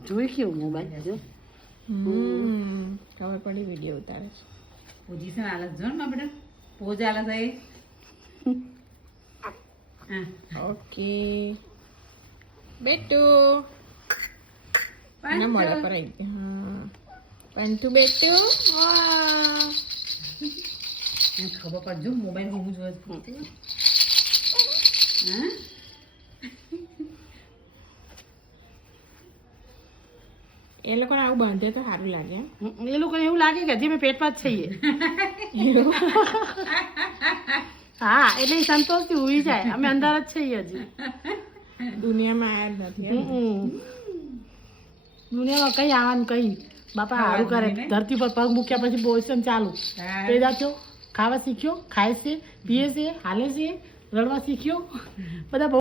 જોઈ કેવું મોબાઈલ જો ખબર પડી વિડીયો ઉતારે છે પોઝિશન આલસ જો ને બેટા પોઝ આલસ એ ઓકે બેટુ ના મોડા પર આવી ગયા હા પંતુ બેટુ ખબર પડજો મોબાઈલ હું જોઈ હા એ લોકોને આવું બાંધે તો સારું લાગે એ લોકોને એવું લાગે કે હજી અમે પેટમાં જ છીએ હા એટલે સંતોષથી ઉઈ જાય અમે અંદર જ છીએ હજી દુનિયામાં આયા જ નથી દુનિયામાં કઈ આવવાનું કઈ બાપા સારું કરે ધરતી પર પગ મૂક્યા પછી પોષણ ચાલુ પેદા થયો ખાવા શીખ્યો ખાય છે પીએ છે હાલે છે રડવા શીખ્યો બધા